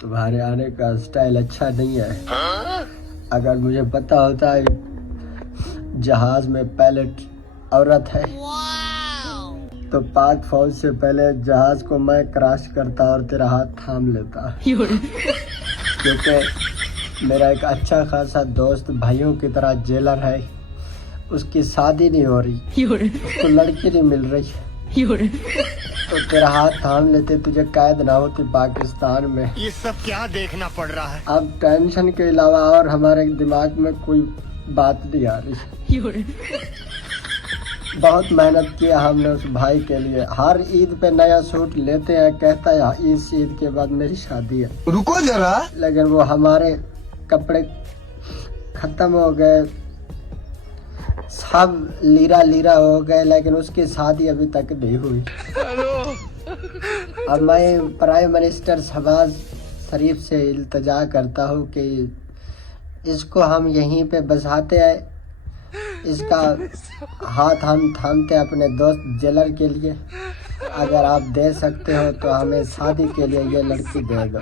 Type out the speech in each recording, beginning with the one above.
तुम्हारे आने का स्टाइल अच्छा नहीं है। अगर मुझे पता होता है जहाज में पायलट औरत है तो पाक फौज से पहले जहाज को मैं क्रैश करता और तेरा हाथ थाम लेता। क्योंकि मेरा एक अच्छा खासा दोस्त भाइयों की तरह जेलर है, उसकी शादी नहीं हो रही, उसको लड़की नहीं मिल रही, तो तेरा हाथ थाम लेते, तुझे कैद ना होती पाकिस्तान में। ये सब क्या देखना पड़ रहा है? अब टेंशन के अलावा और हमारे दिमाग में कोई बात नहीं आ रही। बहुत मेहनत किया हमने उस भाई के लिए, हर ईद पे नया सूट लेते हैं, कहता है इस ईद के बाद मेरी शादी है। रुको जरा, लेकिन वो हमारे कपड़े खत्म हो गए, सब लीरा लीरा हो गए, लेकिन उसकी शादी अभी तक नहीं हुई। अब मैं प्राइम मिनिस्टर शहबाज शरीफ से इल्तिजा करता हूँ कि इसको हम यहीं पे बसाते हैं, इसका हाथ हम थामते हैं अपने दोस्त जेलर के लिए। अगर आप दे सकते हो तो हमें शादी के लिए ये लड़की दे दो।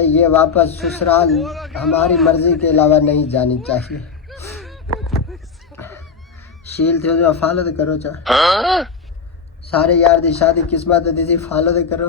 ये वापस ससुराल हमारी मर्जी के अलावा नहीं जानी चाहिए। शील थे जो फॉलो तो करो चाहे सारे यार दी शादी किस्मत दी थी, फॉलो तो करो।